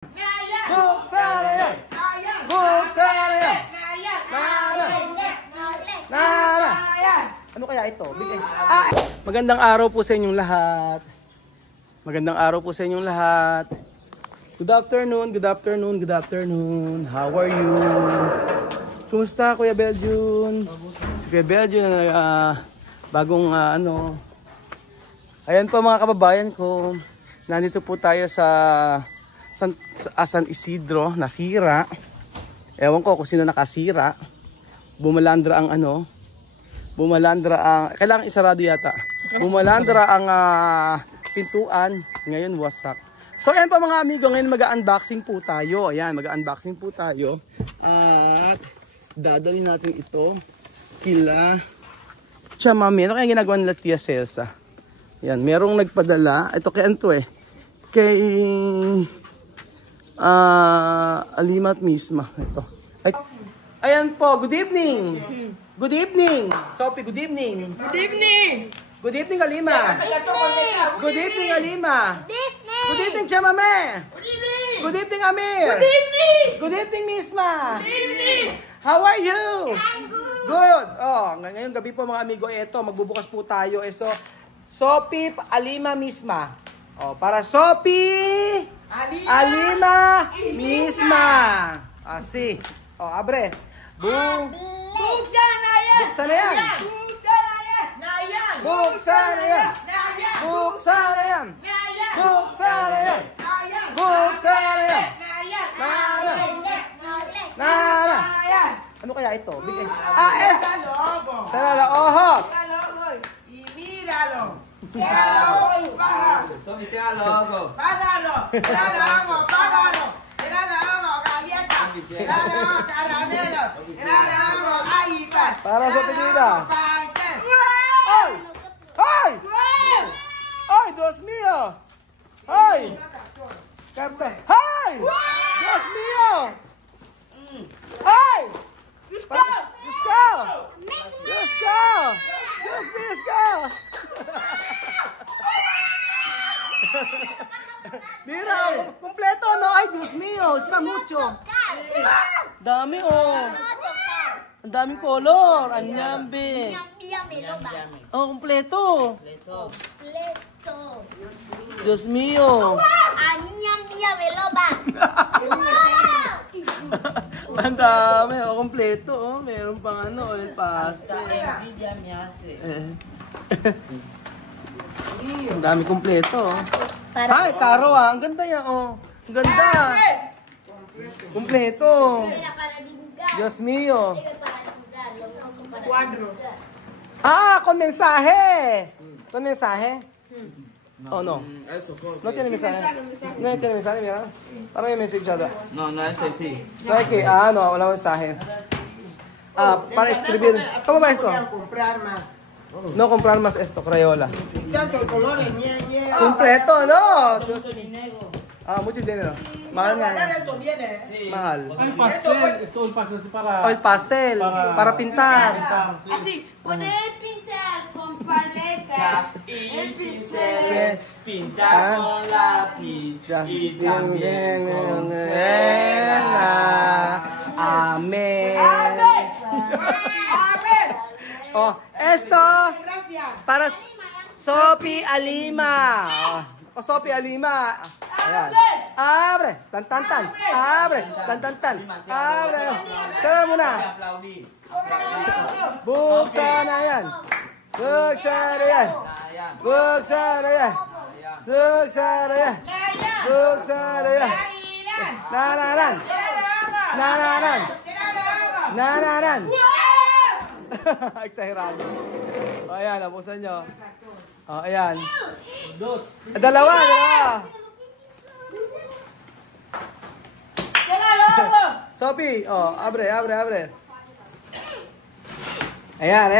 Buksan na yan! Buksan na yan! Nana! Ano kaya ito? Magandang araw po sa inyong lahat. Magandang araw po sa inyong lahat. Good afternoon, good afternoon, good afternoon. How are you? Kumusta Kuya Beljun? Si Kuya Beljun na bagong Ayan po mga kababayan ko. Nandito po tayo sa San Isidro, nasira. Ewan ko kung sino nakasira. Bumalandra ang kailangan isarado yata. Bumalandra ang pintuan. Ngayon wasak. So ayan pa mga amigo, ngayon mag-unboxing po tayo. Ayan, mag-unboxing po tayo. At dadalhin natin ito kila Chamame. Ano kaya ginagawa nila Tia Celsa? Ayan, merong nagpadala. Ito kay Anto kay Alimat misma. Ito. Ayan po, good evening. Good evening. Sophie, good evening. Good evening. Good evening, Alima. Good evening, Alima. Good evening, Chamame. Good evening. Good evening, Amir. Good evening. Good evening, Misma. Good evening. How are you? Good. Oh, ngayong gabi po mga amigo, ito magbubukas po tayo. So, Sophie, Alima, Misma. Oh, para Sophie, Alima, Misma. Asi. Oh, abre. Buksan na yan. Buksan na yan. Buksan na yan. Nayan. Buksan na yan. Nayan. Buksan na yan. Nayan. Buksan na yan. Nayan. Buksan na yan. Nayan. Nana. Nana. Ano kaya ito? Bigay. Sa lobo. Sarala ojos. Sa lobo. Y míralo. Páralo. Páralo. Páralo. Páralo. Calienta. Páralo. Caramelo. Páralo. Ipan. Para sa pedida. Ay! Ay! Ay, Dios mío! Ay! Carta. Ay! Dios mío! Ay! Diyos ko! Diyos ko! Diyos ko! Diyos ko! Mira, kompleto, no? Ay, Dios mío, está mucho. Dami, oh. Ang daming color. Anyambe. Oh, kompleto. Dios mío. Ang dami, oh, kompleto, oh. Meron pang yung pastel. Envidia me hace. Ang dami kompleto, oh. Ay, Caro, ah. Ang ganda yan, oh. Ang ganda. Kompleto. Dios mío. Ah, con mensaje. Con mensaje. Oh, no. Eso, No tiene mensaje. No tiene mensaje, mira. Parang may message siya. No, no es así. No hay que, no, wala mensaje. Para escribir. ¿Cómo va esto? Comprar más. No comprar más esto, Crayola. Y tanto colores, ñe. Completo, no. Dios. Mucho dinero. Mucho dinero. Mahal nga yan. Esto viene. Sí. Mahal. Ay, pastel. Esto un pastel para... O el pastel. Para pintar. Así, poder pintar con paletas Y pincel, pintar con lápiz y también con cera. Amén. Amen. Oh, esto Gracias. para Sophie Alima. O Sophie Alima. Ayan. Abre. Tan tan tan. Abre. Tan tan tan. Abre. Sarap muna. Aplaudí. Buksan na yan. Buksan na yan. Buksan na yan. Buksan na yan. Buksan na yan. Nananan. Nananan. Nananan. Eksahirado. O ayan, nabuksan nyo. O ayan. Dalawa. Sophie, abre. Ayan.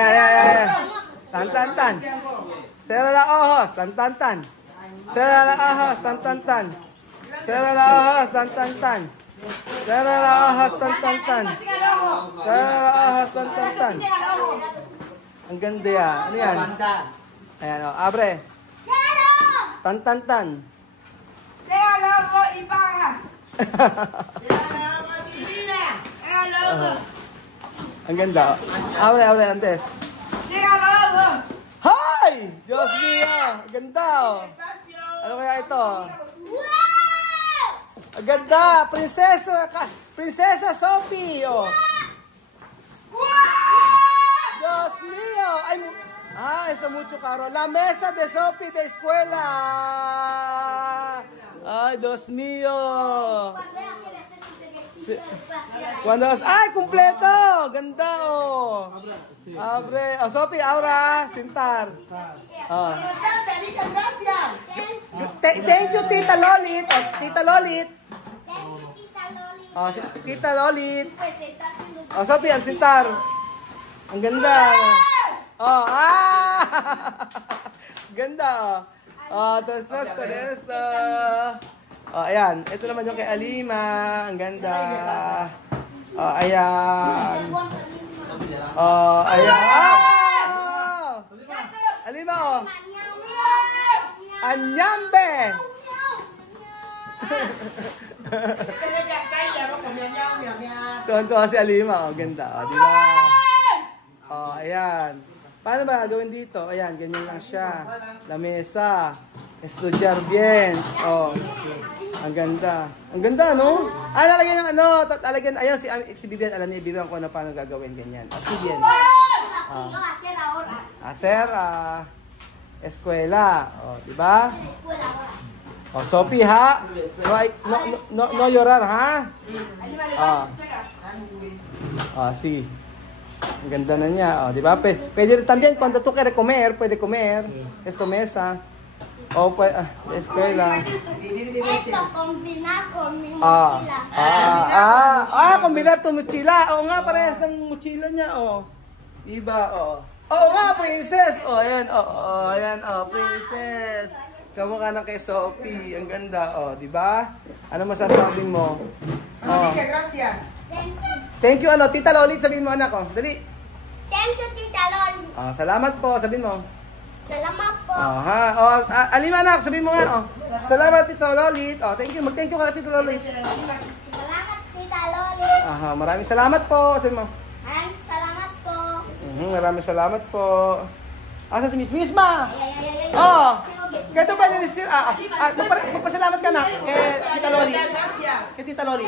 Tan. Cierra la ojos, tan. Cierra la ojos, tan. Cierra la ojos, tan. Cierra la ojos, tan. Cierra la ojos, tan. Ang ganda yan. Ano yan? Ayan, abre. Tan. Sea loco y paga. Ang ganda. Abre, antes. Hi! Diyos mio! Ang ganda, oh. Ano kaya ito? Ang ganda! Prinsesa Sophie, oh. Dios mío! Está mucho caro. La mesa de Sophie de escuela. Ay, Dios mío. Kumpleto! Ganda, oh. Abre. Oh, Sophie, ahora, sentar. Oh. Thank you, Tita Lolit. Oh, Tita Lolit. Oh, Tita Lolit. Oh, Sophie, al sentar. Ang ganda. Oh, ganda, oh. Oh, tapos mas ko esto. Oh, ayan. Ito naman yung kay Alima. Ang ganda. Oh, ayan. Oh, ayan. Oh! Alima, oh. Anyambe. Tuwan-tuwa si Alima. Oh, ganda. Oh, di ba? Oh, ayan. Paano ba gagawin dito? Ayan, ganyan lang siya. Lamesa. Estudiar bien. Oh. Ang ganda. Ang ganda, no? Lalagyan ng ano, lalagyan, ayun, si Vivian, alam ni Vivian ko na paano gagawin ganyan. Así bien. Hacer, escuela. Oh, di ba? Oh, Sophie, ha? No llorar, ha? Sí. Ang ganda na niya, oh, di ba? Pwede también, cuando tú quieres comer, puede comer. Esto mesa. O, escuela. Esto combinar con mi mochila. Combinar tu mochila. Oo nga, parehas ng mochila niya, oh. Diba, oh. Oo nga, princess. Oh, ayan, oh, ayan, oh, princess. Kamukha ng kay Sophie. Ang ganda, oh, diba? Ano masasabi mo? Oh. Gracias. Thank you, ano, Tita Lolit, sabihin mo, anak, oh. Dali. Thank you, Tita Loli. Salamat po, sabihin mo. Salamat po. Alima, anak, sabihin mo nga, oh. Salamat, Tita Lolit. Oh, thank you. Mag-thank you ka, Tita Lolit. Salamat, Tita Loli. Maraming salamat po. Sabihin mo. Maraming salamat po. Maraming salamat po. Asa si Miss Misma? Oh, kaya ito ba nilisir? Magpasalamat ka na kay Tita Loli. Kay Tita Loli.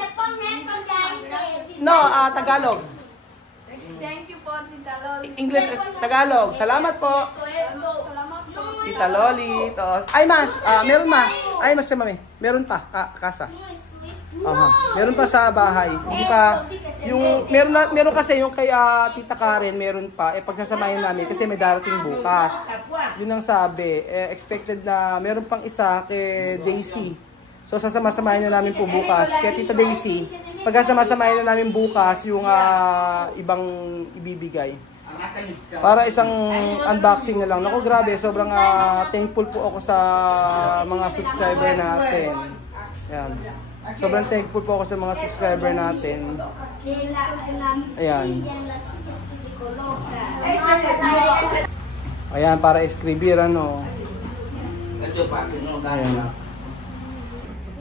No, Tagalog. Thank you po, Tita Loli. English, Tagalog. Salamat po. Salamat po. Tita Loli. Ay, mas. Meron ma. Ay, mas siya, mami. Meron pa. Kasa. Meron pa sa bahay. Hindi pa. Yung, meron kasi yung kay Tita Karen, meron pa. Pagsasamahin namin kasi may darating bukas. Yun ang sabi. Expected na meron pang isa kay Daisy. So, sasama-samahin na namin po bukas. Kaya Tita Daisy, pagkasama-samahin na namin bukas yung ibang ibibigay. Para isang unboxing na lang. Naku, grabe. Sobrang thankful po ako sa mga subscriber natin. Yan. Sobrang thankful po ako sa mga subscriber natin. Ayan. Ayan, para escribir, ano. Ayan.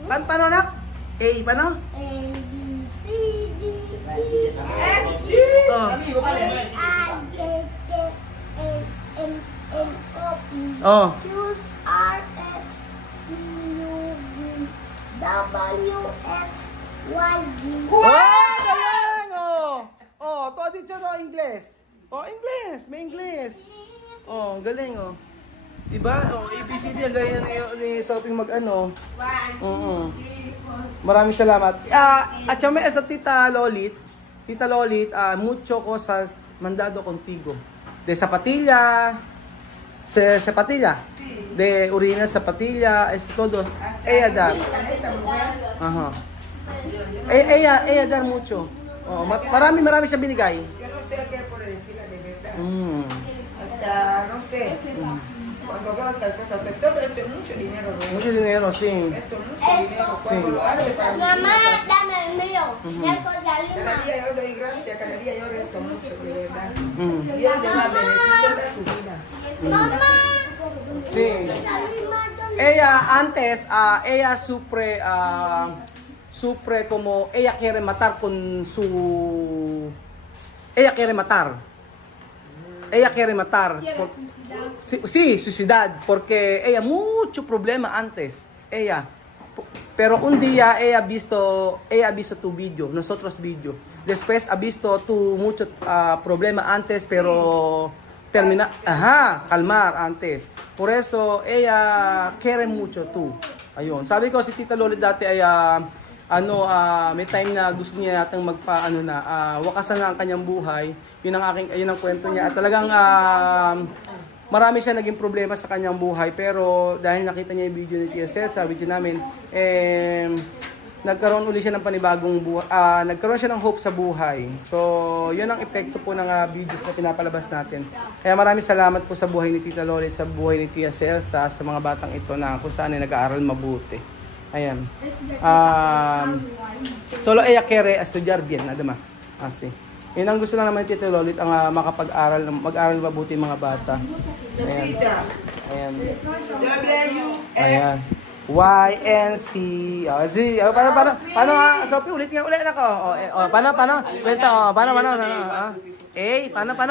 Paano, anak? A, paano? A, B, C, D, E, F, G, H, I, J, K, L, M, N, O, P, Q, R, X, E, U, V, W, X, Y, Z. Galing! To dito no, English. English. May English. Galing, Diba? ABCD, ang ganyan ni Sophie mag-ano. Maraming salamat. At yung may sa Tita Lolit, mucho ko sa mandado contigo. De Zapatilla, de Urina Zapatilla, es todos. Ella dar. Ella dar mucho. Marami siya binigay. Yo no sé qué por decirle de verdad. Hasta, no sé. Cuando veo estas cosas, esto es mucho dinero, ¿no? Mucho dinero, sí. Esto es mucho dinero. Cuando lo abres, Mamá, dame el mío. Eso de cada Alima. día yo doy gracias, cada día yo rezo mucho, de verdad. Y es de más beneficio de su vida. Mamá. Sí. Alima, ¿dónde? Ella antes, ella supre como ella quiere matar con su... Ella quiere matar. Ella quiere matar. Sí, suicidad. Porque ella mucho problema antes. Ella. Pero un día ella ha visto tu video, nosotros video. Después ha visto tu mucho problema antes, pero calmar antes. Por eso ella quiere mucho tú. Ayun. Sabi ko si Tita Lolit dati ay may time na gusto niya yatang wakasan na ang kanyang buhay. Yun ang kwento niya. At talagang marami siya naging problema sa kanyang buhay, pero dahil nakita niya yung video ni Tia Celsa, video namin, nagkaroon uli siya ng panibagong buhay, nagkaroon siya ng hope sa buhay. So, yun ang epekto po ng videos na pinapalabas natin. Kaya maraming salamat po sa buhay ni Tita Lolit, sa buhay ni Tia Celsa, sa mga batang ito na kung saan ay nag-aaral mabuti. Ayan. Solo ella quiere estudiar bien, nada más. Así. Yun ang gusto lang naman ni Tita Lolit, ang makapag-aral, mag-aral mabuti yung mga bata. Ayan. Ayan. Ayan. YNC. Paano nga? Sophie, ulit nga ako. Paano? Kwento, paano?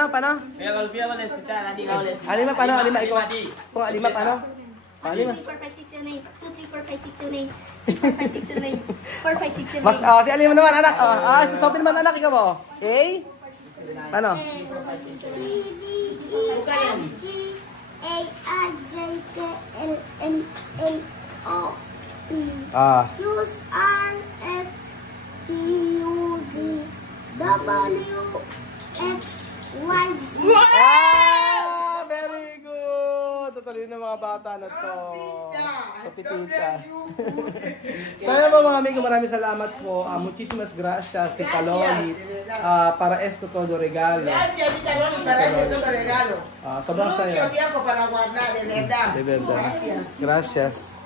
Paano? Pero olvídalo de escuchar, Adi, no le Alima, ikaw? Kung Alima, paano? Alima. 2, 3, 4, 5, 6, 7, 8. 2, 3, 4, 5, 6, 7, 8. 4, 5, 6, 7, 8. Mas, si Alima naman, anak. Si Sophie naman, anak, ikaw mo. A? Paano? C, D, E, F, G, A, I, J, K, L, M, N, O, P, Q, R, S, T, U, V, W, X, Y, Z. Very good! Tutuloy ng mga bata na to. Sa pitita. So yun po mga amigo, maraming salamat po. Muchísimas gracias, Tita Lolit, para esto todo regalo. Gracias, Tita Lolit, para este todo regalo. Sobrang saya. Mucho tiempo para guardar, de verdad. De verdad. Gracias. Gracias.